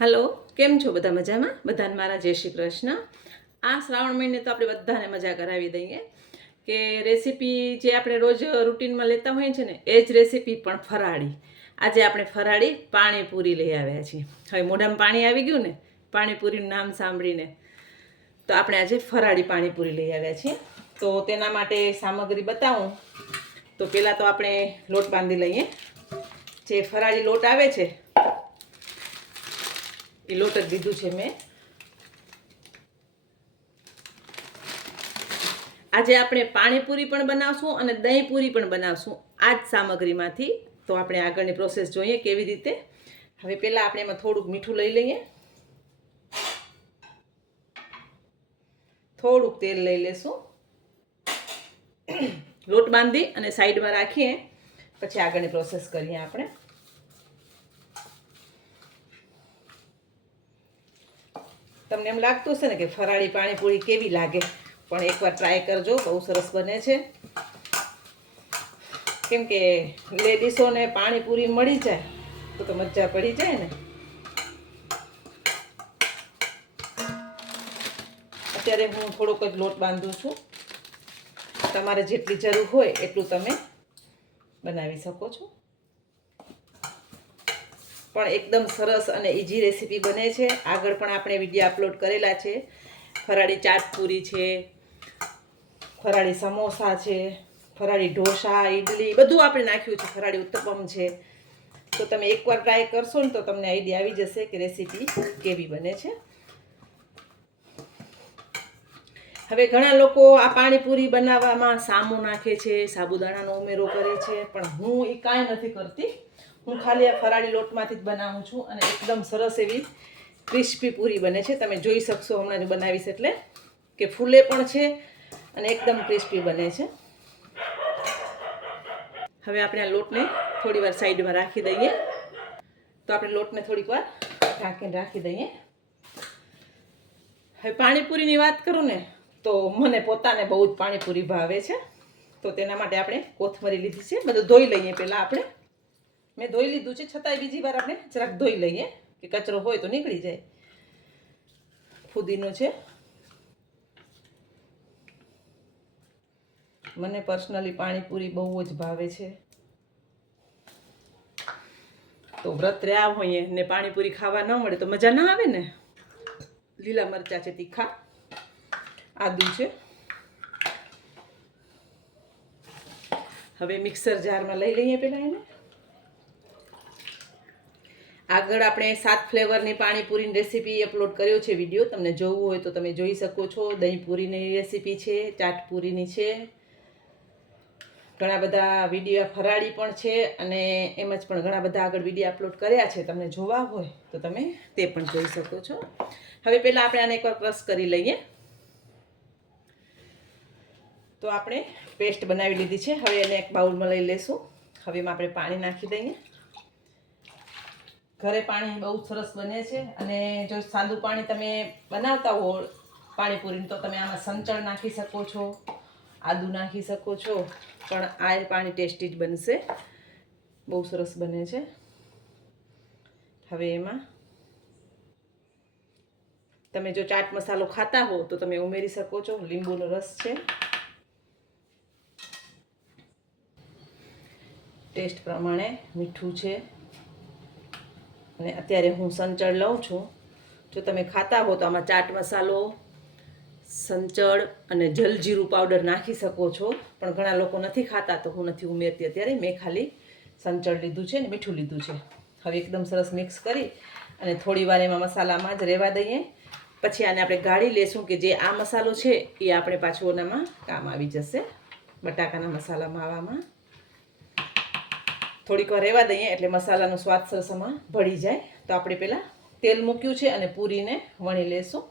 Hello केम छो बधा मजा में बधाने मारा जय श्री कृष्ण। आ श्रावण महीने तो આપણે બધાને મજા કરાવી દઈએ કે રેસીપી જે આપણે રોજ રૂટીનમાં લેતા હોઈએ છે ને એ જ રેસીપી પણ ફરાળી। આજે આપણે ફરાળી પાણીપુરી લઈ આવ્યા છીએ। હવે મોઢામાં પાણી આવી ગયું ને પાણીપુરીનું નામ સાંભળીને, તો આપણે આજે ફરાળી પાણીપુરી લઈ આવ્યા છીએ। તો તેના માટે સામગ્રી બતાવું તો પહેલાં તો આપણે લોટ બાંધી લઈએ। જે ફરાળી લોટ આવે છે એ લોટ જ લીધું છે મેં। આજે આપણે પાણીપુરી પણ બનાવશું અને દહીં પૂરી પણ બનાવશું આ જ સામગ્રીમાંથી। તો આપણે આગળની પ્રોસેસ જોઈએ કેવી રીતે। હવે પહેલાં આપણે એમાં થોડુંક મીઠું લઈ લઈએ, થોડુંક તેલ લઈ લેશું, લોટ બાંધી અને સાઈડમાં રાખીએ પછી આગળની પ્રોસેસ કરીએ આપણે। તમને એમ લાગતું હશે ને કે ફરાળી પાણીપુરી કેવી લાગે, પણ એકવાર ટ્રાય કરજો, બહુ સરસ બને છે। કેમ કે લેડીસોને પાણીપુરી મળી જાય તો મજા પડી જાય ને। અત્યારે હું થોડોક જ લોટ બાંધું છું, તમારે જેટલી જરૂર હોય એટલું તમે બનાવી શકો છો। પણ એકદમ સરસ અને ઇઝી રેસીપી બને છે। આગળ પણ આપણે વિડીયો અપલોડ કરેલા છે। ફરાળી ચાટ પૂરી છે, ફરાળી સમોસા છે, ફરાળી ઢોસા, ઇડલી બધું આપણે નાખ્યું છે, ફરાળી ઉત્તપમ છે। તો તમે એકવાર ટ્રાય કરશો ને તો તમને આઈડિયા આવી જશે કે રેસીપી કેવી બને છે। હવે ઘણા લોકો આ પાણીપુરી બનાવવામાં સામો નાખે છે, સાબુદાણાનો ઉમેરો કરે છે, પણ હું એ કાંઈ નથી કરતી। હું ખાલી આ ફરાળી લોટમાંથી જ બનાવું છું અને એકદમ સરસ એવી ક્રિસ્પી પૂરી બને છે। તમે જોઈ શકશો હમણાં જ બનાવીશ એટલે કે ફૂલે પણ છે અને એકદમ ક્રિસ્પી બને છે। હવે આપણે આ લોટને થોડી વાર સાઈડમાં રાખી દઈએ। તો આપણે લોટને થોડીક વાર ઢાંકીને રાખી દઈએ। હવે પાણીપુરીની વાત કરું ને તો મને પોતાને બહુ જ પાણીપુરી ભાવે છે। તો તેના માટે આપણે કોથમરી લીધી છે, બધું ધોઈ લઈએ પહેલાં આપણે। મેં ધોઈ લીધું છે, છતાંય બીજી વાર આપણે જરાક ધોઈ લઈએ કે કચરો હોય તો નીકળી જાય। ફુદીનો છે, મને પર્સનલી પાણીપુરી બહુ જ ભાવે છે। તો વ્રત રહ્યા હોઈએ ને પાણીપુરી ખાવા ન મળે તો મજા ના આવે ને। લીલા મરચાં છે તીખા, આદુ છે। હવે મિક્સર જારમાં લઈ લઈએ પહેલાં એને। આગળ આપણે 7 ફ્લેવરની પાણીપુરીની રેસીપી અપલોડ કર્યો છે વિડીયો, તમને જોવું હોય તો તમે જોઈ શકો છો। દહીં પૂરીની રેસીપી છે, ચાટ પૂરીની છે, ઘણા બધા વિડીયો ફરાળી પણ છે અને એમ જ પણ ઘણા બધા આગળ વિડીયો અપલોડ કર્યા છે। તમને જોવા હોય તો તમે તે પણ જોઈ શકો છો। હવે પહેલાં આપણે આને એકવાર ક્રશ કરી લઈએ। તો આપણે પેસ્ટ બનાવી લીધી છે, હવે એને એક બાઉલમાં લઈ લેશું। હવે એમાં આપણે પાણી નાખી દઈએ। ઘરે પાણી બહુ સરસ બને છે અને જો સાદું પાણી તમે બનાવતા હો પાણીપુરીનું તો તમે આમાં સંચળ નાખી શકો છો, આદુ નાખી શકો છો, પણ આ પાણી ટેસ્ટી જ બનશે, બહુ સરસ બને છે। હવે એમાં તમે જો ચાટ મસાલો ખાતા હો તો તમે ઉમેરી શકો છો, લીંબુનો રસ છે, ટેસ્ટ પ્રમાણે મીઠું છે, અને અત્યારે હું સંચળ લઉં છું। જો તમે ખાતા હો તો આમાં ચાટ મસાલો, સંચળ અને જલજીરું પાવડર નાખી શકો છો, પણ ઘણા લોકો નથી ખાતા તો હું નથી ઉમેરતી અત્યારે। મેં ખાલી સંચળ લીધું છે ને મીઠું લીધું છે। હવે એકદમ સરસ મિક્સ કરી અને થોડી વાર એમાં મસાલામાં જ રહેવા દઈએ। પછી આને આપણે ગાળી લેશું કે જે આ મસાલો છે એ આપણે પાછું એનામાં કામ આવી જશે, બટાકાના મસાલામાં આવવામાં। થોડીક વાર રહેવા દઈએ એટલે મસાલાનો સ્વાદ સરસ આમાં ભળી જાય। તો આપણે પહેલાં તેલ મૂક્યું છે અને પૂરીને વણી લેશું।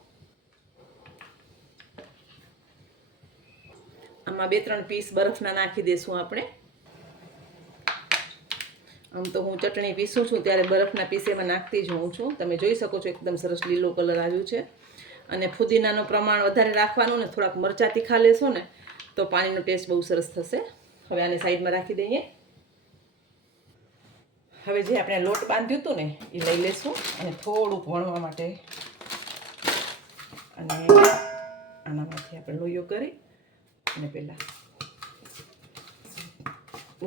આમાં 2-3 પીસ બરફના નાખી દઈશું આપણે। આમ તો હું ચટણી પીસું છું ત્યારે બરફના પીસ એમાં નાખતી જ હોઉં છું। તમે જોઈ શકો છો એકદમ સરસ લીલો કલર આવ્યું છે। અને ફુદીનાનું પ્રમાણ વધારે રાખવાનું ને થોડાક મરચાં તીખા લેશો ને તો પાણીનો ટેસ્ટ બહુ સરસ થશે। હવે આને સાઈડમાં રાખી દઈએ। હવે જે આપણે લોટ બાંધ્યું હતું ને એ લઈ લેશું અને થોડુંક વણવા માટે અને આનામાંથી આપણે લોહીઓ કરી અને પહેલાં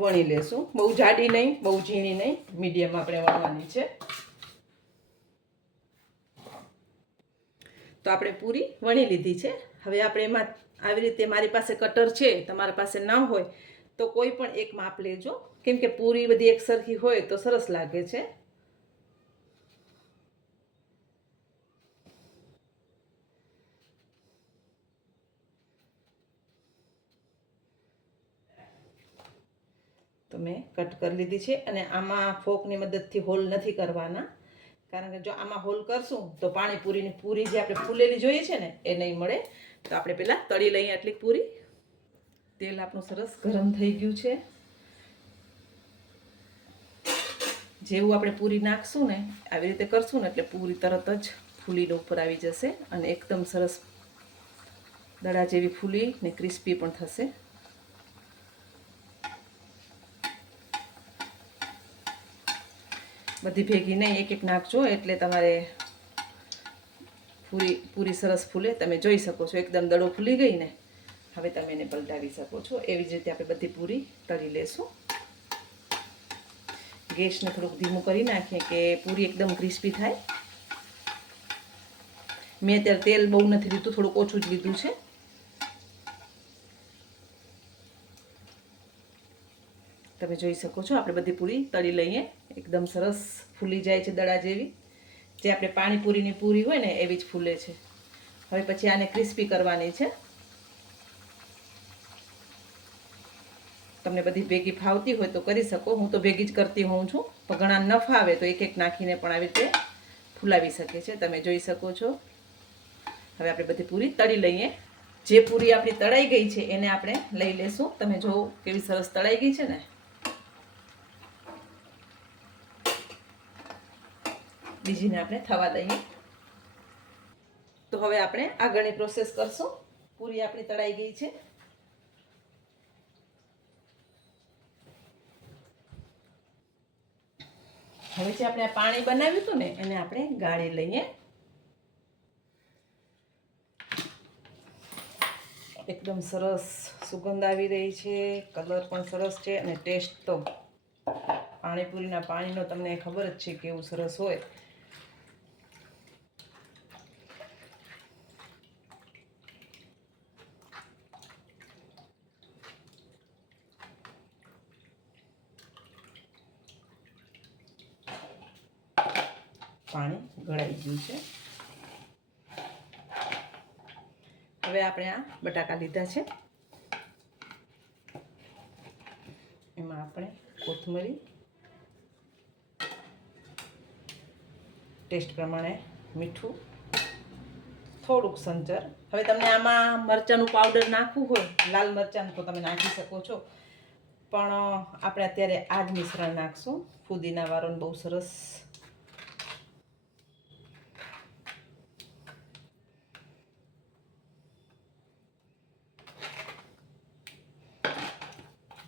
વણી લેશું. બહુ જાડી નહીં, બહુ ઝીણી નહીં, મીડિયમ આપણે વણવાની છે. તો આપણે પૂરી વણી લીધી છે. હવે આપણે એમાં આવી રીતે, મારી પાસે કટર છે, તમારા પાસે ન હોય તો કોઈ પણ એક માપ લેજો, કેમ કે પૂરી બધી એક સરખી હોય તો સરસ લાગે છે. તો મેં કટ કરી લીધી છે અને આમાં ફોકની મદદથી હોલ નથી કરવાના, કારણ કે જો આમાં હોલ કરશું તો પાણીપુરીની પૂરી જે આપણે ફૂલેલી જોઈએ છે ને એ નહીં મળે. તો આપણે પહેલાં તળી લઈએ આટલી પૂરી. તેલ આપણું સરસ ગરમ થઈ ગયું છે. જેવું આપણે પૂરી નાખશું ને આવી રીતે કરશું ને એટલે પૂરી તરત જ ફૂલીને ઉપર આવી જશે અને એકદમ સરસ દડા જેવી ફૂલી ને ક્રિસ્પી પણ થશે. બધી ભેગી નહીં, એક એક નાખજો એટલે તમારે પૂરી સરસ ફૂલે. તમે જોઈ શકો છો એકદમ દડો ફૂલી ગઈ ને. હવે તમે એને પલટાવી શકો છો. એવી જ રીતે આપણે બધી પૂરી તળી લેશું. ગેસને થોડુંક ધીમું કરી નાખીએ કે પૂરી એકદમ ક્રિસ્પી થાય. મેં અત્યારે તેલ બહુ નથી લીધું, થોડુંક ઓછું જ લીધું છે. તમે જોઈ શકો છો આપણે બધી પૂરી તળી લઈએ. એકદમ સરસ ફૂલી જાય છે દડા જેવી. જે આપણે પાણીપુરીની પૂરી હોય ને એવી જ ફૂલે છે. હવે પછી આને ક્રિસ્પી કરવાની છે. તમને બધી ભેગી ફાવતી હોય તો કરી શકો. હું તો ભેગી જ કરતી હોઉં છું, પણ ઘણા ન ફાવે તો એક એક નાખીને પણ આવી રીતે ફૂલાવી શકે છે. તમે જોઈ શકો છો. હવે આપણે બધી પૂરી તળી લઈએ. જે પૂરી આપણી તળાઈ ગઈ છે એને આપણે લઈ લેશું. તમે જો કેવી સરસ તળાઈ ગઈ છે ને. બીજીને આપણે થવા દઈએ. તો હવે આપણે આગળની પ્રોસેસ કરશું. પૂરી આપણી તળાઈ ગઈ છે. હવે જે આપણે આ પાણી બનાવ્યું હતું ને એને આપણે ગાળી લઈએ. એકદમ સરસ સુગંધ આવી રહી છે, કલર પણ સરસ છે અને ટેસ્ટ તો પાણીપુરીના પાણીનો તમને ખબર જ છે કેવું સરસ હોય. પાણી ગળાઈ ગયું છે. હવે આપણે આ બટાકા લીધા છે, એમાં આપણે કોથમરી, ટેસ્ટ પ્રમાણે મીઠું, થોડુંક સંચર. હવે તમને આમાં મરચાંનું પાવડર નાખવું હોય, લાલ મરચાંનું, તો તમે નાખી શકો છો, પણ આપણે અત્યારે આ જ મિશ્રણ નાખશું. ફુદીના વાળું બહુ સરસ.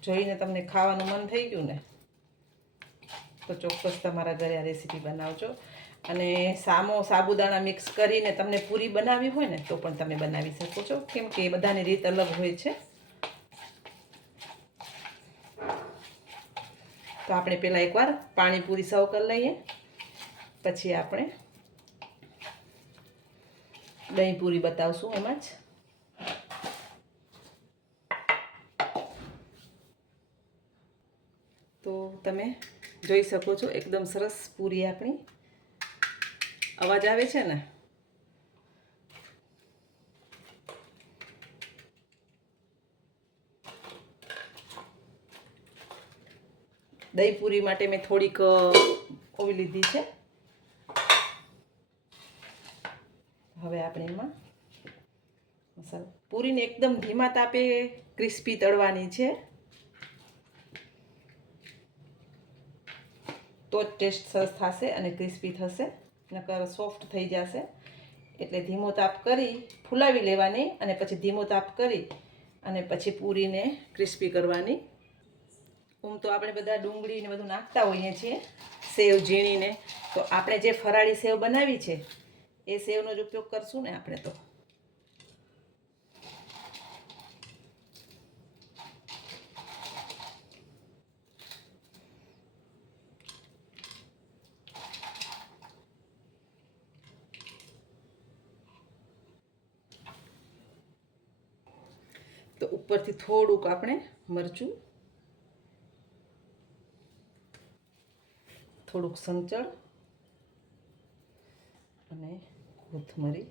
જોઈને તમને ખાવાનું મન થઈ ગયું ને તો ચોક્કસ તમારા ઘરે આ રેસીપી બનાવજો. અને સાબુદાણા મિક્સ કરીને તમને પૂરી બનાવવી હોય ને તો પણ તમે બનાવી શકો છો, કેમ કે બધાની રીત અલગ હોય છે. તો આપણે પહેલાં એકવાર પાણીપુરી સર્વ કરી લઈએ, પછી આપણે દહીં પૂરી બતાવશું એમાં જ. તો તમે જોઈ શકો છો એકદમ સરસ પૂરી આપણી. અવાજ આવે છે ને. દહીં પૂરી માટે મેં થોડીક ઓવી લીધી છે. હવે આપણે એમાં મસાલો, પૂરીને એકદમ ધીમા તાપે ક્રિસ્પી તળવાની છે, તો જ ટેસ્ટ સરસ થશે અને ક્રિસ્પી થશે, નકર સોફ્ટ થઈ જશે. એટલે ધીમો તાપ કરી ફૂલાવી લેવાની અને પછી ધીમો તાપ કરી અને પછી પૂરીને ક્રિસ્પી કરવાની. તો આપણે બધા ડુંગળી ને બધું નાખતા હોઈએ છીએ સેવ ઝીણીને, તો આપણે જે ફરાળી સેવ બનાવી છે એ સેવનો જ ઉપયોગ કરશું ને આપણે તો. તો ઉપરથી થોડુંક આપણે મરચું, થોડુંક સંચળ અને કોથમરી,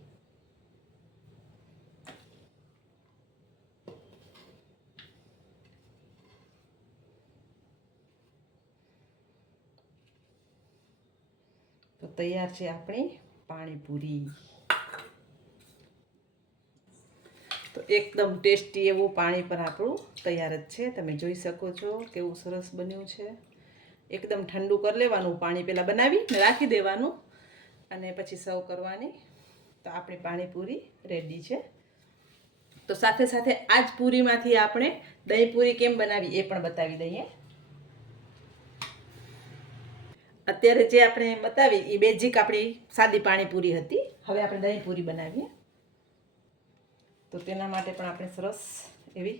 તો તૈયાર છે આપણી પાણીપુરી. તો એકદમ ટેસ્ટી એવું પાણી પણ આપણું તૈયાર જ છે. તમે જોઈ શકો છો કેવું સરસ બન્યું છે. એકદમ ઠંડુ કરી લેવાનું, પાણી પહેલાં બનાવીને રાખી દેવાનું અને પછી સર્વ કરવાની. તો આપણી પાણીપુરી રેડી છે. તો સાથે સાથે આ જ પૂરીમાંથી આપણે દહીં પૂરી કેમ બનાવી એ પણ બતાવી દઈએ. અત્યારે જે આપણે બતાવી એ બેઝિક આપણી સાદી પાણીપુરી હતી. હવે આપણે દહીં પૂરી બનાવીએ. તો તેના માટે પણ આપણે સરસ એવી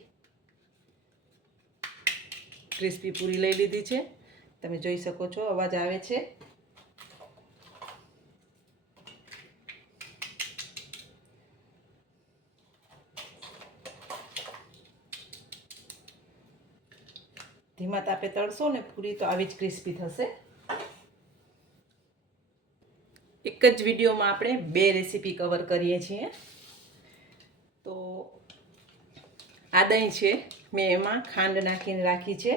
ક્રિસ્પી પૂરી લઈ લીધી છે. તમે જોઈ શકો છો અવાજ આવે છે. ધીમા તાપે તળશો ને પૂરી તો આવી જ ક્રિસ્પી થશે. એક જ વિડીયોમાં આપણે 2 રેસીપી કવર કરીએ છીએ. તો આ દહીં છે, મેં એમાં ખાંડ નાખીને રાખી છે